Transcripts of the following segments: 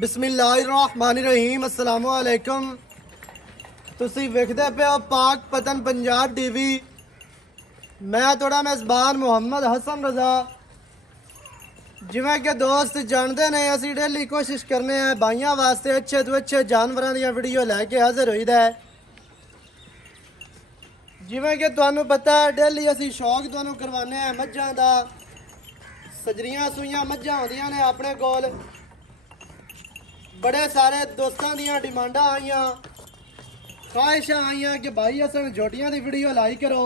बिस्मिल्लाहिर्रहमानिर्रहीम अस्सलामुअलैकुम। तुसी वेखदे पे हो पाक पतन पंजाब टीवी। मैं थोड़ा मेज़बान मुहम्मद हसन रजा। जिवें के दोस्त जानते ने असी डेली कोशिश करने हैं भाइयों वास्ते अच्छे तो अच्छे जानवरों दी वीडियो लैके हाजिर होईदा है। जिवें कि तुहानू पता है डेली असी शौक तुहानू करवाने हैं मज्झां दा। सजरियां सूइयां मज्झां होंदियां ने अपने कोल। बड़े सारे दोस्तों दियां डिमांडां आईयां, ख्वाहिशां आईयां कि भाई असन झोटियां दी वीडियो लाई करो।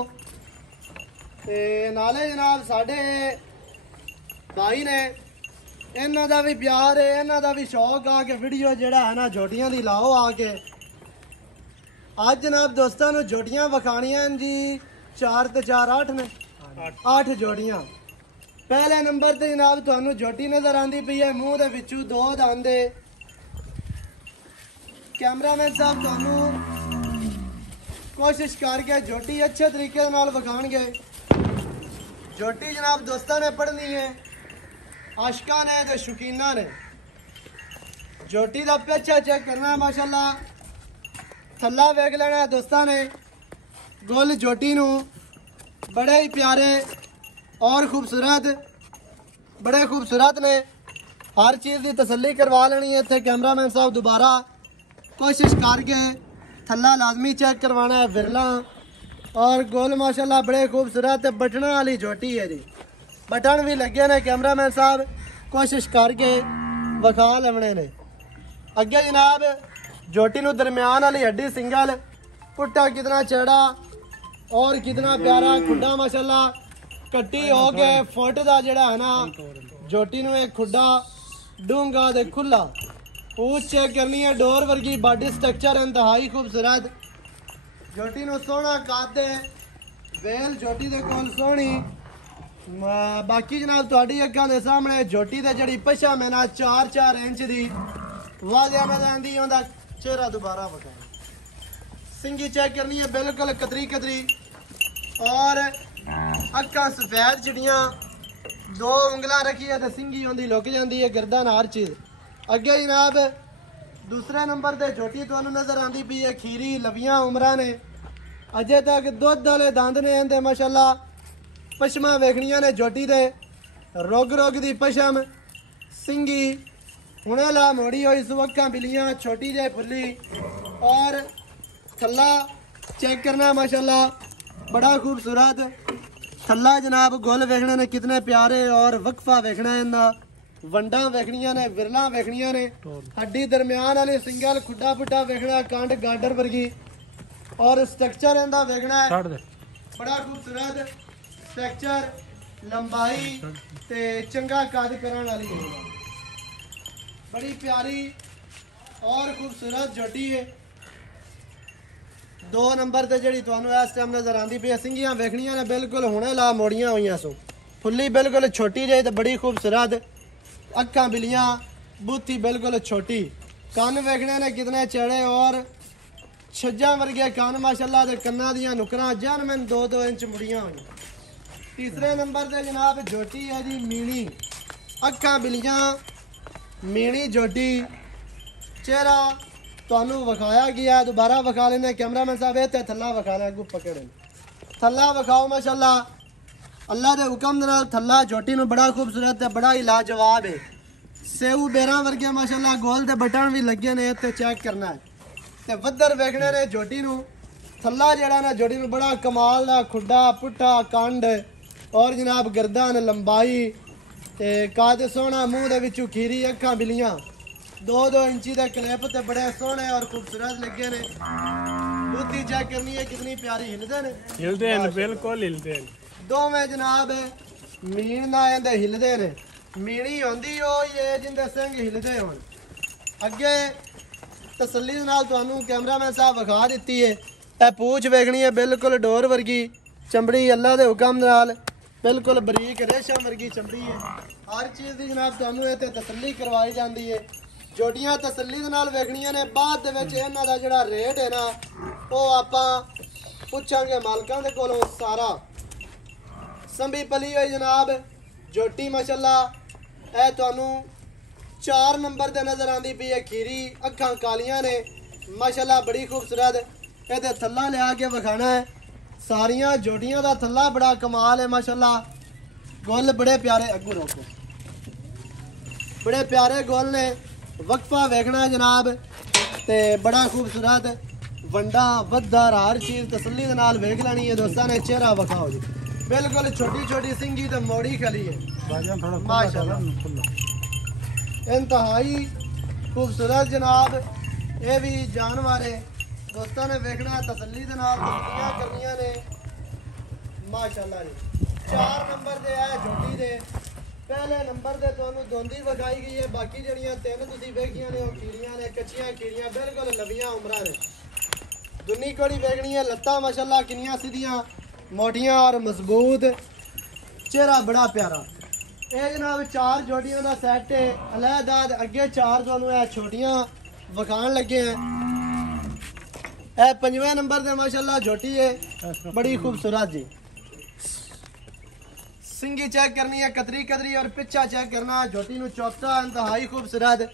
ते नाले जनाब साडे भाई ने इन्हां दा भी प्यार है, इन्हां दा भी शौक आ कि वीडियो जेड़ा है ना झोटियां दी लाओ आके। आज जनाब दोस्तों नू झोटियां वखाणियां जी 4 ते 4 8 ने 8 जोड़ियां। पहले नंबर ते जनाब तुहानू झोटी नजर आंदी पई है, मूंह दे विचू 2 दंद। कैमरामैन साहब तुहानू कोशिश करके झोटी अच्छे तरीके नाल वखाणगे। झोटी जनाब दोस्तों ने पढ़नी है, आशिकां ने ते शौकीनां ने। झोटी दा पेचा चेक करना है माशाल्लाह। थल्ला वेख लेना है दोस्तों ने। गुल झोटी नू बड़े ही प्यारे और खूबसूरत, बड़े खूबसूरत ने। हर चीज़ की तसल्ली करवा लेनी है। इतने कैमरामैन साहब दोबारा कोशिश करके थल्ला लाजमी चेक करवाना है। विरला और गोल माशाल्लाह बड़े खूबसूरत बटन वाली झोटी है जी। बटन भी लगे ने, कैमरामैन साहब कोशिश करके विखा लेने ने। अगे जनाब झोटी नू दरम्यान वाली हड्डी सिंगल, पुट्टा कितना चौड़ा और कितना प्यारा खुड्डा माशाल्लाह। कट्टी हो के फुट का जड़ा है ना झोटी नू एक खुड्डा डूंगा दे खुला। पूछ चेक करनी है, डोर वर्गी बॉडी स्ट्रक्चर इंतहाई खूबसूरत। झोटी नू सोहना कद वेल झोटी दे कोल सोहनी। बाकी जनाब तुहाडी अक्खां दे सामने झोटी दे जड़ी पछम है ना 4-4 इंच दी वाजिया नजर आंदी। ओंदा चेहरा दोबारा बता। सिंगी चेक करनी है, बिल्कुल कतरी कतरी और अक्खां सफेद चिड़ियां। 2 उंगलां रखी है तो सिंगी ओंदी लुक जाती है, गर्दन हर चीज। अगे जनाब दूसरे नंबर ते झोटी तुहानू नजर आंदी पई है, खीरी लवियां उमरां ने। अजे तक दुध वाले दंद ने इहदे माशाल्लाह। पछमां वेखणियां ने झोटी दे, रोग रोग दी पछम, सिंगी हुणे ला मोड़ी हुई, सुवक्खां बिलियां छोटी जे फुल्ली और थल्ला चेक करना माशाल्लाह बड़ा खूबसूरत थल्ला। जनाब गुल वेखने ने कितने प्यारे और वक्फा वेखना है इन्दा। वंडा वेखनियां ने, विरला वेखनियां ने। हड्डी दरम्यान वाली सिंगल खुड्डा पुट्टा वेखना, कांड गाडर वर्गी और स्ट्रक्चर इनका वेखना है बड़ा खूबसूरत स्ट्रक्चर, लंबाई ते चंगा कद करने वाली है। बड़ी प्यारी और खूबसूरत झोटी है। 2 नंबर ते जड़ी तुहानू इस टाइम नजर आंदी पई सिंगियां वेखनियां ने, बिल्कुल हुणे ला मोड़ियां हुईयां सो। फुल्ली बिल्कुल छोटी जेही ते बड़ी खूबसूरत। अक्खां बिलियां, बूथी बिल्कुल छोटी। कन वेखने ने कितने चढ़े और छज्जा वर्गे कन माशाल्लाह दे। कन्ना दियां नुकरां जनमन 2-2 इंच मुड़ियां हुई। तीसरे नंबर ते जनाब झोटी है जी मीणी। अक्खां बिलियां, मीणी झोटी। चेहरा तुहानू विखाया गया, दोबारा विखा लेने कैमरामैन साहब। इत्थे थल्ला विखा लें, अगू पकड़े थल्ला विखाओ माशाल्लाह। अल्लाह के हुक्म दे नाल थल्ला झोटी नू बड़ा खूबसूरत है, बड़ा ही लाजवाब है। सेऊ बेरा वर्गे माशाल्लाह गोल दे बटन भी लगे ने। इत्थे चेक करना है ते वद्दर वेखने ने झोटी नू। थल्ला जेड़ा ना झोटी नू बड़ा कमाल दा खुड्डा पुट्ठा कंड और जनाब गर्दन लंबाई ते कद सोहना। मूँह दे विचू खीरी, अक्खां बिलियां, 2-2 इंची दे क्लिप ते बड़े सोहने और खूबसूरत लगे ने। बुद्धि चेक करनी है कितनी प्यारी हिलदे ने, बिल्कुल हिलदे ने। दोवें जनाब मीण ना इहदे हिलदे ने। मीणी होंदी ओही है जिंदे सिंग हिलदे होण। अगे तसल्ली नाल तुहानू कैमरामैन साहब विखा दित्ती है। ए पूछ वेखनी है, बिल्कुल डोर वर्गी चमड़ी। अल्लाह दे हुक्म नाल बिल्कुल बरीक रेशम वर्गी चमड़ी है। हर चीज़ की जनाब तुहानू इत्थे तसल्ली करवाई जाती है। जोटियां तसल्ली दे नाल वेखनियां ने। बाद दे विच इन्हां दा जिहड़ा रेट है ना वो आपां पुछांगे मालकां दे कोलों सारा। संभी पली हुई जनाब झोटी माशाल्लाह। ए तुहानू 4 नंबर ते नजर आंदी पई है खीरी, अखां कालियां ने माशाल्लाह बड़ी खूबसूरत। ਇਹਦੇ थल्ला लिया के विखाना है। सारियां जोटियां दा थल्ला बड़ा कमाल है माशाल्लाह। गोल बड़े प्यारे, अगू रोको, बड़े प्यारे गोल ने। वक्फा वेखना जनाब ते बड़ा खूबसूरत वंडा वद्दार हर चीज तसल्ली दे नाल वेख लेनी है दोस्तां ने। चेहरा विखाओ जी, बिल्कुल छोटी छोटी सिंगी ते मोड़ी खली है माशाल्लाह, इंतहाई खूबसूरत जनाब। ये भी जानवर है दोस्तों ने वेखना तसल्ली दे नाल तसल्लियां करनियां ने माशाल्लाह जी। 4 नंबर दे है झोटी दे। पहले नंबर दे तुहानू दोंदी विखाई गई है, बाकी जड़ियां 3 तुसीं वेखियां ने वो खीरियां ने, कच्चियां खीरियां बिल्कुल नवियां उमरां ने। दुनी कोड़ी वेखनी है, लत्तां माशाल्लाह किनियां सीधियां मोटियां और मजबूत, चेहरा बड़ा प्यारा। ये जनाब 4 जोटियों का सैट है अलहदा। अगे 4 तुहानू है छोटियां विखाण लगे हैं। यह 5वें नंबर दे माशाल्लाह झोटी है, बड़ी खूबसूरत जी। सिंगी चेक करनी है, कतरी कतरी और पिछा चेक करना। झोटी नू चौथा इंतहाई खूबसूरत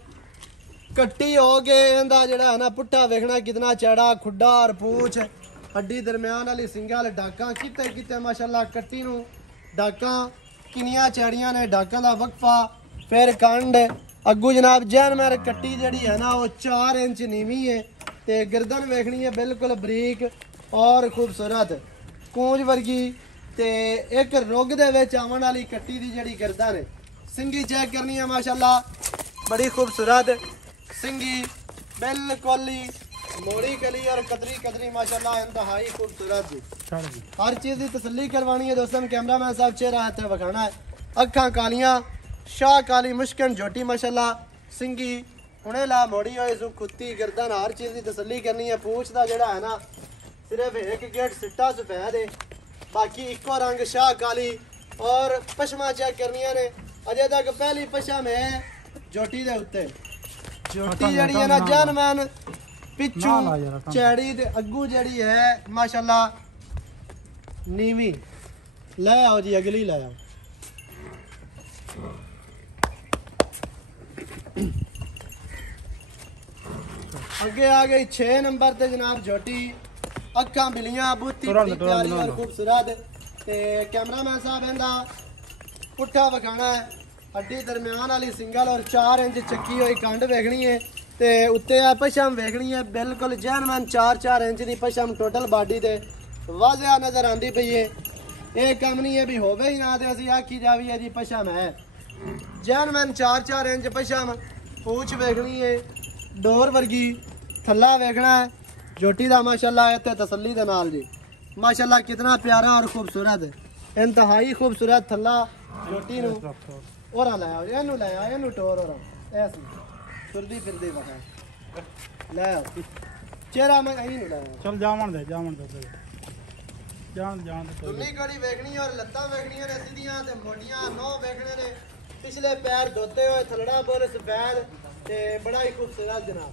कट्टी हो गए। इंदा जड़ा है ना पुट्ठा वेखना कितना चौड़ा, खुड्डा और पूछ, हड्डी दरम्यान वाली सिंगा वाले डाकां किते किते माशाल्लाह। कट्टी नू डाकां किनियां चैड़ियां ने, डाकां दा वक्फा, फिर कंड अगू जनाब। जैन मेर कट्टी जड़ी है ना वो 4 इंच नीवी है ते गर्दन वेखनी है बिल्कुल बरीक और खूबसूरत कूंज वर्गी ते एक रुग दे विच आवन वाली कट्टी दी जड़ी गर्दन है। सिंगी चेक करनी है माशाल्लाह, बड़ी खूबसूरत सिंगी, बिल्कुल ही मोड़ी कली और कतरी कतरी माशाल्लाह इंतहाई खूबसूरत जी। हर चीज़ की तसल्ली करवानी है दोस्तों। कैमरा मैन साहब चेहरा है विखाना है। अखां कालियां, शाह काली मुश्किन झोटी माशाल्लाह। सिंगी हुणे ला मोड़ी होई सु, खुत्ती गर्दन, हर चीज़ की तसल्ली करनी है। पूछ दा जड़ा है ना सिर्फ एक गेट सिट्टा सफेद है, बाकी इको रंग शाह काली। और पशमा चेक करनिया ने, अजे तक पहली पशम है झोटी दे उत्ते। झोटी जड़ी है ना जानमैन पिछू चैड़ी ते अगू जड़ी है माशाल्लाह नीवी। ले आओ जी, अगली ले आओ। अगे आ गई 6 नंबर ते जनाब झोटी। अखां बिलियां, बूती बड़ी प्यारी और खूबसूरत। ते कैमरामैन साहब इंदा पुट्ठा विखाना है, हड्डी दरम्यान वाली सिंगल और 4 इंच चक्की हुई कंड वेखनी है। ते उत्ते आ पशम वेखनी है बिल्कुल जैनमैन 4-4 इंच की पशम टोटल बॉडी ते वाजिया नजर आंदी पई है। ये कम नहीं है भी होवे ही ना ते असीं आखी जावी है जी पशम है। जैनमैन 4-4 इंच पशम, पूछ वेखनी है डोर वर्गी, थल्ला वेखना है झोटी दा माशाल्लाह। इत्ते तसल्ली दे नाल जी माशाल्लाह कितना प्यारा और खूबसूरत, इंतहाई खूबसूरत थल्ला झोटी नू। और ले आओ इनू, ले आओ इनू टोर और ऐसी फिरदी फिरदी बता ले आओ। चेहरा मैं कहीं ले आओ। चल जावन दे जान जान दे। दुन्नी कड़ी वेखनी और लत्तां वेखनियां ने सीधियां ते मोटियां, नौ वेखने ने, पिछले पैर धोते हुए, थलड़ा बोर सफेद ते बड़ा ही खूबसूरत जनाब।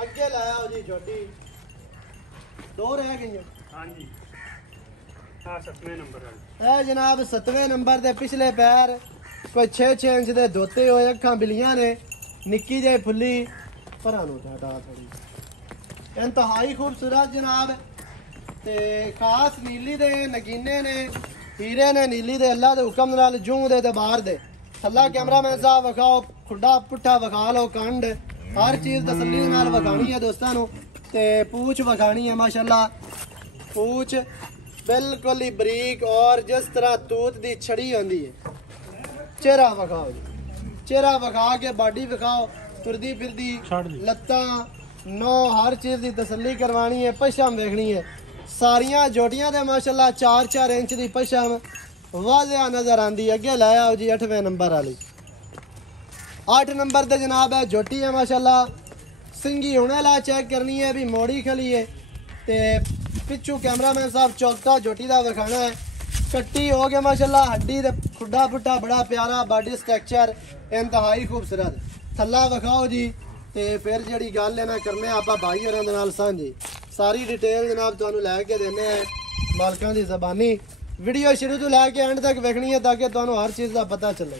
अगे ले आओ जी झोटी। 2 रह गई। हां जी, हां 7वें नंबर है जनाब 7वें नंबर दे पिछले पैर कोई 6-6 इंच दे धोते हुए, अखां बिलियां ने, निक्की जी फुल्ली परानू टाटा थोड़ी, इंतहाई खूबसूरत जनाब। ते खास नीली दे नगीने ने, हीरे ने नीली दे, अल्लाह दे हुक्म नाल जूं दे ते बाहर दे। थल्ला कैमरामैन साहब विखाओ, खुड्डा पुट्ठा विखा लो, कंड हर चीज़ तसल्ली नाल विखानी है दोस्तां नू। ते पूछ विखानी है माशाल्लाह, पूछ बिल्कुल ही बरीक और जिस तरह तूत दी छड़ी होंदी है। चेहरा विखाओ जी, चेहरा विखा के बॉडी विखाओ, तुरदी फिरदी लत्तां नौ हर चीज़ की तसल्ली करवानी है। पशम वेखनी है, सारियां जोटियां दे माशाल्लाह 4-4 इंच की पशम वाजिया नजर आंदी है। अगे ले आओ जी 8वें नंबर वाली। 8 नंबर ते जनाब है झोटी है माशाल्लाह। सिंगी हुणे ला चेक करनी है भी मोड़ी खली है ते पिछू कैमरामैन साहब चौकता झोटी का विखाना है। कट्टी हो गया माशाल्लाह, हड्डी ते खुड्डा पुट्टा बड़ा प्यारा, बॉडी स्ट्रक्चर इंतहाई खूबसूरत। थल्ला विखाओ जी ते फिर जी गल है ना करने आप भाई होरां दे नाल सांझी सारी डिटेल जनाब तुहानू लैके देने हैं मालकां दी ज़बानी। वीडियो शुरू तो लैके एंड तक वेखनी है ताकि तुहानू हर चीज़ का पता चले।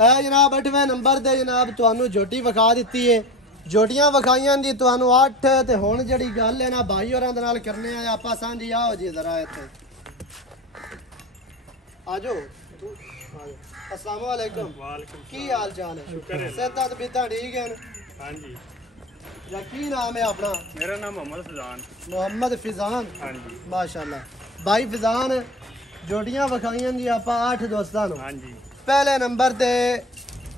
है जनाब 8वें नंबर ते जनाब तुहानू झोटी विखा दित्ती है झोटियां विखाइयां दी तुहानू 8 ते हुण जड़ी गल है ना भाई होरां दे नाल करने आ आपां सांझी आओ जी जरा इत्थे आजो अस्सलाम वालेकुम वालेकुम की हाल चाल है शुक्र है सेहत बीता ठीक है हाँ जी या की नाम है अपना मेरा नाम मोहम्मद फजान मोहम्मद फिजान हाँ जी माशाल्लाह भाई फिजान जोटियां विखाइयां दी आपां 8 दोस्तां नू हाँ जी पहले नंबर ते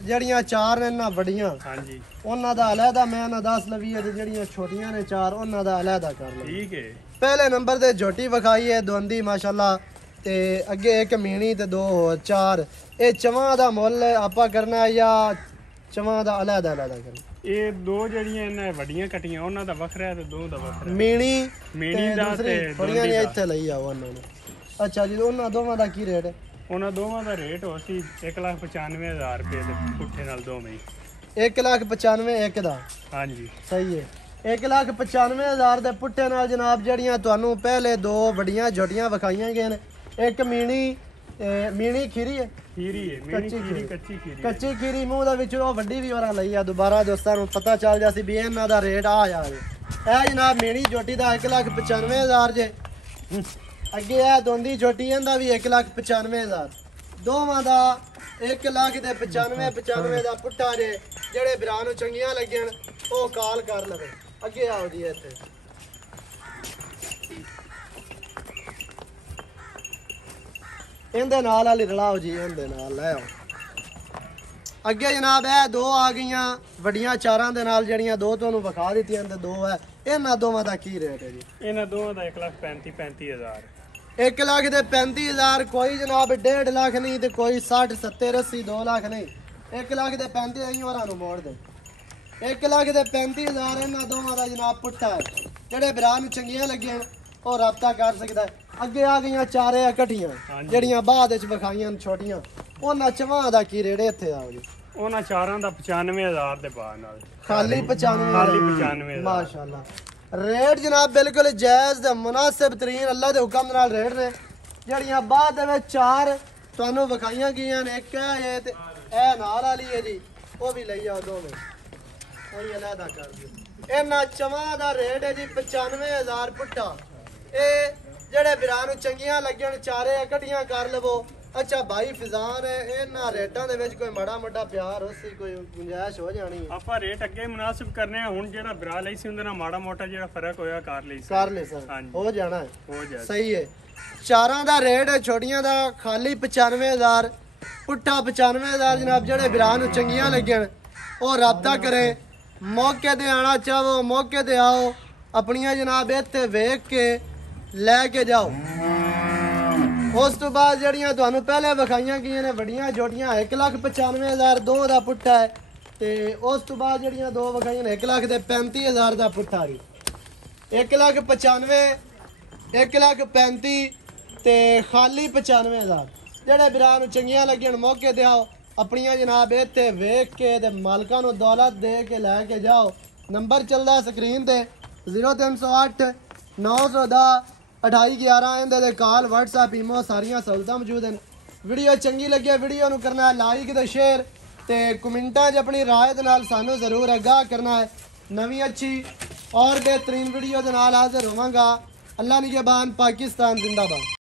जड़ियां 4 ने ना बड़ियां हाँ जी ਉਹਨਾਂ ਦਾ ਅਲੱਗਾ ਮੈਂ ਨਾ 10 ਲਵੀਏ ਤੇ ਜਿਹੜੀਆਂ ਛੋਟੀਆਂ ਨੇ 4 ਉਹਨਾਂ ਦਾ ਅਲੱਗਾ ਕਰ ਲਵਾਂ ठीक है ਪਹਿਲੇ ਨੰਬਰ ਤੇ ਝੋਟੀ ਵਿਖਾਈ ਹੈ ਦੋਂਦੀ ਮਾਸ਼ਾਅੱਲਾ ਤੇ ਅੱਗੇ ਇੱਕ ਮੀਣੀ ਤੇ ਦੋ ਹੋਰ 4 ਇਹ ਚਵਾਂ ਦਾ ਮੁੱਲ ਆਪਾਂ ਕਰਨਾ ਜਾਂ ਚਵਾਂ ਦਾ ਅਲੱਗਾ ਕਰਨਾ ਇਹ ਦੋ ਜਿਹੜੀਆਂ ਇਹਨਾਂ ਵੱਡੀਆਂ ਕਟੀਆਂ ਉਹਨਾਂ ਦਾ ਵੱਖਰਾ ਹੈ ਤੇ ਦੋ ਦਾ ਵੱਖਰਾ ਹੈ। ਮੀਣੀ ਮੀਣੀ ਦਾ ਤੇ ਥੋੜੀਆਂ ਦੋਂਦੀ ਨੇ ਦਾ ਇੱਥੇ ਲਈ ਆਓ ਉਹਨਾਂ ਨੂੰ ਅੱਛਾ ਜੀ ਉਹਨਾਂ ਦੋਵਾਂ ਦਾ ਕੀ ਰੇਟ ਹੈ ਉਹਨਾਂ ਦੋਵਾਂ ਦਾ ਰੇਟ ਹੋ ਸੀ 1,95,000 ਰੁਪਏ ਦੇ ਪੁੱਠੇ ਨਾਲ ਦੋਵੇਂ ਹੀ। 1,95,000 ਇੱਕ ਦਾ हाँ जी ਸਹੀ ਹੈ 1,95,000 ਦੇ ਪੁੱਟੇ ਨਾਲ ਜਨਾਬ ਜਿਹੜੀਆਂ ਤੁਹਾਨੂੰ ਪਹਿਲੇ ਦੋ ਵੱਡੀਆਂ ਝੋਟੀਆਂ ਵਿਖਾਈਆਂ ਗਏ ਨੇ ਇੱਕ ਮੀਣੀ ਖੀਰੀ ਹੈ खीरी है मेरी खीरी कच्ची खीरी है। ਕੱਚੀ ਖੀਰੀ ਮੂੰਹ ਦੇ ਵਿੱਚ ਉਹ ਵੱਡੀ ਵੀ ਹੋਰਾਂ ਲਈ ਆ ਦੁਬਾਰਾ ਦੋਸਤਾਂ ਨੂੰ ਪਤਾ ਚੱਲ ਜਾ ਸੀ ਵੀ ਇਹਨਾਂ ਦਾ ਰੇਟ ਆ ਜਾਵੇ ਇਹ ਜਨਾਬ ਮੀਣੀ ਝੋਟੀ ਦਾ 1,95,000 ਜੇ ਅੱਗੇ ਇਹ ਦੋਂਦੀ ਝੋਟੀ ਇਹਦਾ ਵੀ 1,95,000 ਦੋਵਾਂ ਦਾ 1,95,95 ਦਾ ਪੁੱਠਾ ਜੇ ਜਿਹੜੇ ਭਰਾ ਨੂੰ ਚੰਗੀਆਂ ਲੱਗਣ ਉਹ ਕਾਲ ਕਰ ਲਵੇ ਅੱਗੇ ਆਓ ਜੀ ਇੱਥੇ ਇਹਦੇ ਨਾਲ ਵਾਲੀ ਰਲਾਓ ਜੀ ਇਹਦੇ ਨਾਲ ਲੈ ਆਓ ਅੱਗੇ ਜਨਾਬ ਇਹ ਦੋ ਆ ਗਈਆਂ ਵੱਡੀਆਂ ਚਾਰਾਂ ਦੇ ਨਾਲ ਜਿਹੜੀਆਂ ਦੋ ਤੁਹਾਨੂੰ ਵਿਖਾ ਦਿੱਤੀਆਂ ਤੇ ਦੋ ਹੈ ਇਹਨਾਂ ਦੋਵਾਂ ਦਾ ਕੀ ਰੇਟ ਹੈ ਜੀ ਇਹਨਾਂ ਦੋਵਾਂ ਦਾ 1,35,000 1 ਲੱਖ ਦੇ 35,000 ਕੋਈ ਜਨਾਬ 1.5 ਲੱਖ ਨਹੀਂ ਤੇ ਕੋਈ 60 70 80 2 ਲੱਖ ਨਹੀਂ 1 ਲੱਖ ਦੇ 35 ਅਸੀਂ ਹੋਰਾਂ ਨੂੰ ਮੋੜ ਦੇ 1 ਲੱਖ ਦੇ 35,000 ਇਹਨਾਂ ਦੋਵਾਂ ਦਾ ਜਨਾਬ ਪੁੱਠਾ ਹੈ ਜਿਹੜੇ ਭਰਾ ਨੂੰ ਚੰਗੀਆਂ ਲੱਗੀਆਂ ਉਹ ਰਾਬਤਾ ਕਰ ਸਕਦਾ ਹੈ ਅੱਗੇ ਆ ਗਈਆਂ ਚਾਰੇ ਇਕੱਠੀਆਂ ਜਿਹੜੀਆਂ ਬਾਅਦ ਵਿੱਚ ਵਿਖਾਈਆਂ ਛੋਟੀਆਂ ਉਹਨਾਂ ਚਵਾਂ ਦਾ ਕੀ ਰੇਟ ਇੱਥੇ ਆਓ ਜੀ ਉਹਨਾਂ ਚਾਰਾਂ ਦਾ 95,000 ਦੇ ਬਾਅਦ ਨਾਲ ਖਾਲੀ 95 ਖਾਲੀ 95,000 ਮਾਸ਼ਾਅੱਲਾ रेट जनाब बिल्कुल जायज़ ते मुनासिब तरीन अल्लाह के हुक्म नाल रेट ने जड़ियां बाद दे विच 4 तुहानू विखाइयां गईयां ने एक है ते ए नाल वाली है जी वो भी लई आओ दोवें कोई अलहदा कर दियो इन्हां चवां दा रेट है जी 95,000 पुट्ठा ए जेड़े भरा नू चंगियां लगन चारे इकट्ठियां कर लवो अच्छा भाई फिजान है इन्हां रेटां दे विच कोई माड़ा मोटा प्यार होसी कोई गुंजाइश हो जानी ਆਪਾਂ ਰੇਟ ਅੱਗੇ ਮੁਨਾਸਿਬ ਕਰਨੇ ਆ ਹੁਣ ਜਿਹੜਾ ਬਰਾ ਲਈ ਸੀ ਉਹਦੇ ਨਾਲ ਮਾੜਾ ਮੋਟਾ ਜਿਹੜਾ ਫਰਕ ਹੋਇਆ ਕਰ ਲਈ ਸੀ कर ले सर ਹਾਂਜੀ। हो जाना है ਹੋ ਜਾ सही है चारां दा रेट है छोटियां दा खाली 95,000 पुट्ठा 95,000 जनाब जेड़े भरा नू चंगियां लगन ਉਹ ਰਾਬਤਾ ਕਰੇ ਮੌਕੇ ਤੇ ਆਣਾ ਚਾਹੋ ਮੌਕੇ ਤੇ ਆਓ ਆਪਣੀਆਂ ਜਨਾਬ ਇੱਥੇ ਵੇਖ ਕੇ ਲੈ ਕੇ ਜਾਓ ਉਸ ਤੋਂ ਬਾਅਦ ਜਿਹੜੀਆਂ ਤੁਹਾਨੂੰ ਪਹਿਲੇ ਵਿਖਾਈਆਂ ਗਈਆਂ ਨੇ ਵੱਡੀਆਂ ਜੋਟੀਆਂ 1,95,000 ਦੋ ਦਾ ਪੁੱਠਾ ਹੈ ਤੇ ਉਸ ਤੋਂ ਬਾਅਦ ਜਿਹੜੀਆਂ ਦੋ ਵਿਖਾਈਆਂ ਨੇ 1,35,000 ਦਾ ਪੁੱਠਾ ਜੀ 1,95,000 1,35,000 ਤੇ ਖਾਲੀ 95,000 ਜਿਹੜੇ ਭਰਾ ਨੂੰ ਚੰਗੀਆਂ ਲੱਗਣ ਮੌਕੇ ਤੇ ਆਓ ਆਪਣੀਆਂ ਜਨਾਬ ਇੱਥੇ ਵੇਖ ਕੇ ਤੇ ਮਾਲਕਾਂ ਨੂੰ ਦੌਲਤ ਦੇ ਕੇ ਲੈ ਕੇ ਜਾਓ ਨੰਬਰ ਚੱਲਦਾ ਸਕਰੀਨ ਤੇ 0308 910 2811 ਇਹਦੇ ਦੇ ਕਾਲ WhatsApp ਈਮੋ ਸਾਰੀਆਂ ਸਹੂਲਤਾਂ ਮੌਜੂਦ ਹਨ ਵੀਡੀਓ ਚੰਗੀ ਲੱਗੇ ਵੀਡੀਓ ਨੂੰ ਕਰਨਾ ਲਾਈਕ ਤੇ ਸ਼ੇਅਰ ਤੇ ਕਮੈਂਟਾਂ 'ਚ ਆਪਣੀ ਰਾਏ ਦੇ ਨਾਲ ਸਾਨੂੰ ਜ਼ਰੂਰ ਆਗਾਹ ਕਰਨਾ ਹੈ ਨਵੀਂ ਅੱਛੀ और बेहतरीन वीडियो ਦੇ ਨਾਲ ਹਾਜ਼ਰ ਹੋਵਾਂਗਾ ਅੱਲਾ ਨਿਗਹਿਬਾਨ ਪਾਕਿਸਤਾਨ ਜ਼ਿੰਦਾਬਾਦ